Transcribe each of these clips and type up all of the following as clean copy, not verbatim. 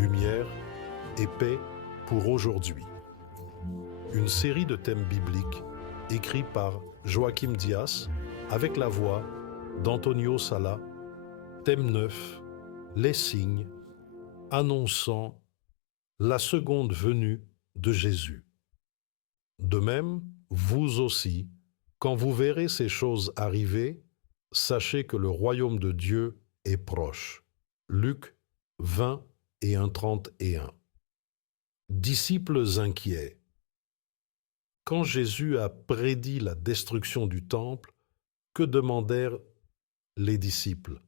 lumière et paix pour aujourd'hui. Une série de thèmes bibliques écrits par Joachim Dias avec la voix d'Antonio Sala. Thème 9, les signes, annonçant la seconde venue de Jésus. De même, vous aussi, quand vous verrez ces choses arriver, sachez que le royaume de Dieu est proche. Luc 20 et 1:31. Disciples inquiets. Quand Jésus a prédit la destruction du temple, que demandèrent les disciples?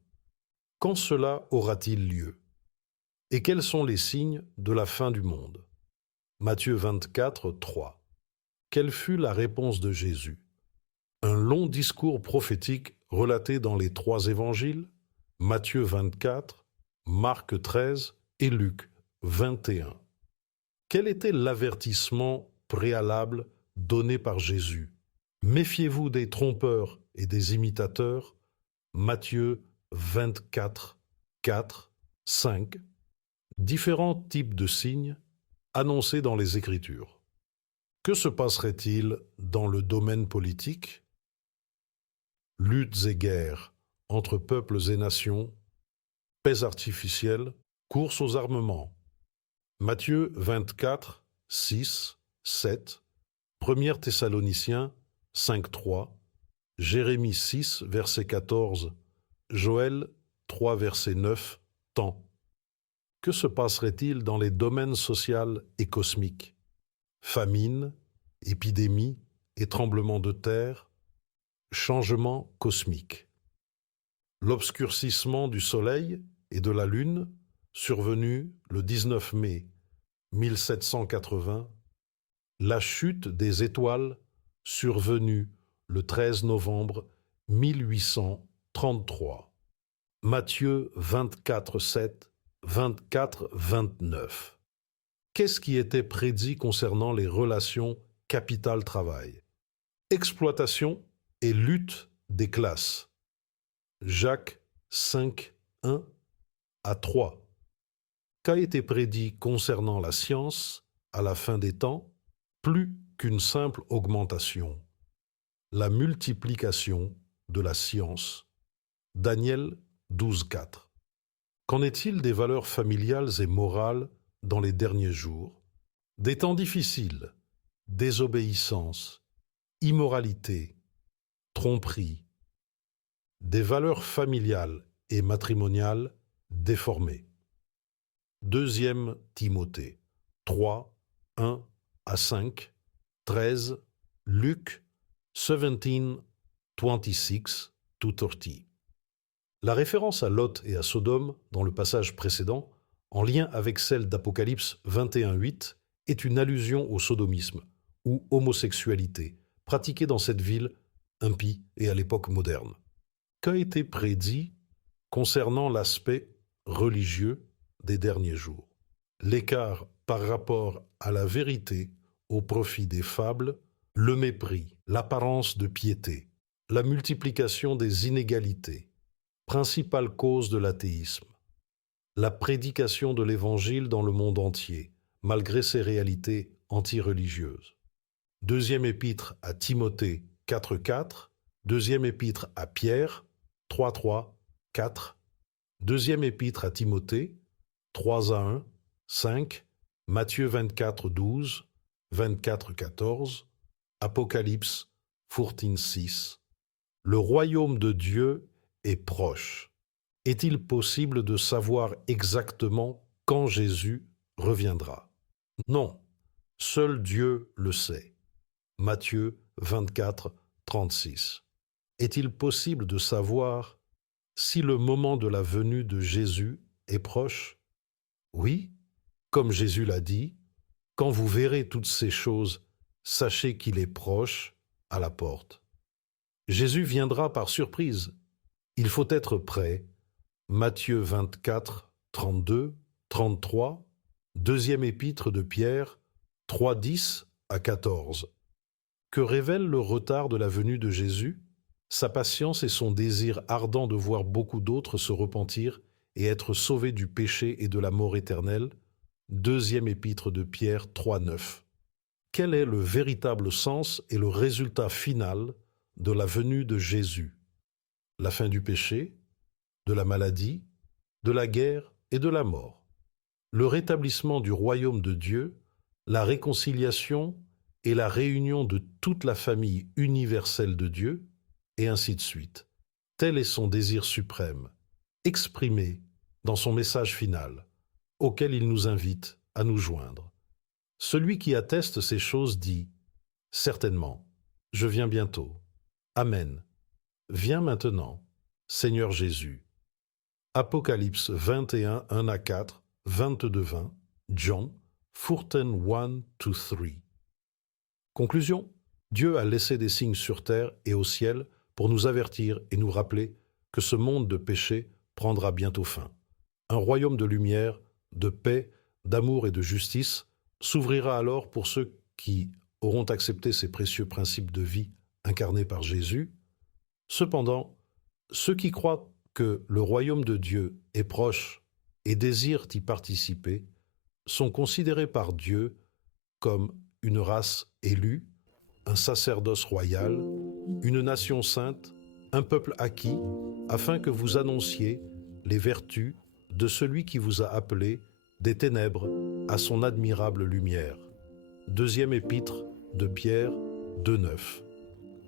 Quand cela aura-t-il lieu? Et quels sont les signes de la fin du monde? Matthieu 24, 3. Quelle fut la réponse de Jésus? Un long discours prophétique relaté dans les 3 évangiles, Matthieu 24, Marc 13 et Luc 21. Quel était l'avertissement préalable donné par Jésus? Méfiez-vous des trompeurs et des imitateurs, Matthieu 24, 4, 5. Différents types de signes annoncés dans les Écritures. Que se passerait-il dans le domaine politique? Luttes et guerres entre peuples et nations, paix artificielle, course aux armements. Matthieu 24, 6, 7, 1 Thessaloniciens 5, 3, Jérémie 6, verset 14, Joël 3, verset 9, temps. Que se passerait-il dans les domaines social et cosmiques? Famine, épidémie et tremblements de terre, changement cosmique. L'obscurcissement du soleil et de la lune, survenu le 19 mai 1780, la chute des étoiles, survenue le 13 novembre 1833. Matthieu 24, 7, 24, 29. Qu'est-ce qui était prédit concernant les relations capital-travail? Exploitation et lutte des classes. Jacques 5, 1 à 3. Qu'a été prédit concernant la science à la fin des temps? Plus qu'une simple augmentation. La multiplication de la science. Daniel 12, 4. Qu'en est-il des valeurs familiales et morales dans les derniers jours? Des temps difficiles, désobéissance, immoralité, tromperie, des valeurs familiales et matrimoniales déformées. 2 Timothée 3, 1 à 5, 13, Luc 17, 26-30. La référence à Lot et à Sodome dans le passage précédent, en lien avec celle d'Apocalypse 21:8, est une allusion au sodomisme, ou homosexualité, pratiquée dans cette ville impie et à l'époque moderne. Qu'a été prédit concernant l'aspect religieux des derniers jours? L'écart par rapport à la vérité au profit des fables, le mépris, l'apparence de piété, la multiplication des inégalités, principale cause de l'athéisme, la prédication de l'Évangile dans le monde entier, malgré ses réalités anti-religieuses. 2e épître à Timothée 4, 4, 2e épître à Pierre 3, 3, 4, 2e épître à Timothée 3 à 1, 5, Matthieu 24, 12, 24, 14, Apocalypse 14, 6. Le royaume de Dieu est proche. Est-il possible de savoir exactement quand Jésus reviendra? Non, seul Dieu le sait. Matthieu 24, 36. Est-il possible de savoir si le moment de la venue de Jésus est proche? Oui, comme Jésus l'a dit, quand vous verrez toutes ces choses, sachez qu'il est proche, à la porte. Jésus viendra par surprise. Il faut être prêt. Matthieu 24, 32, 33, 2e épître de Pierre 3, 10 à 14. Que révèle le retard de la venue de Jésus? Sa patience et son désir ardent de voir beaucoup d'autres se repentir et être sauvés du péché et de la mort éternelle. Deuxième épître de Pierre 3,9. Quel est le véritable sens et le résultat final de la venue de Jésus? La fin du péché, de la maladie, de la guerre et de la mort. Le rétablissement du royaume de Dieu, la réconciliation et la réunion de toute la famille universelle de Dieu, et ainsi de suite. Tel est son désir suprême, exprimé dans son message final, auquel il nous invite à nous joindre. Celui qui atteste ces choses dit « Certainement, je viens bientôt. Amen. Viens maintenant, Seigneur Jésus. » Apocalypse 21, 1 à 4, 22-20, John 14, 1-3. Conclusion. Dieu a laissé des signes sur terre et au ciel pour nous avertir et nous rappeler que ce monde de péché prendra bientôt fin. Un royaume de lumière, de paix, d'amour et de justice s'ouvrira alors pour ceux qui auront accepté ces précieux principes de vie incarnés par Jésus. Cependant, ceux qui croient que le royaume de Dieu est proche et désirent y participer sont considérés par Dieu comme une race élue, un sacerdoce royal, une nation sainte, un peuple acquis, afin que vous annonciez les vertus de celui qui vous a appelé des ténèbres à son admirable lumière. Deuxième épître de Pierre 2,9.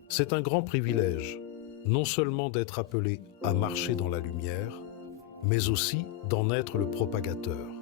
C'est un grand privilège, non seulement d'être appelé à marcher dans la lumière, mais aussi d'en être le propagateur.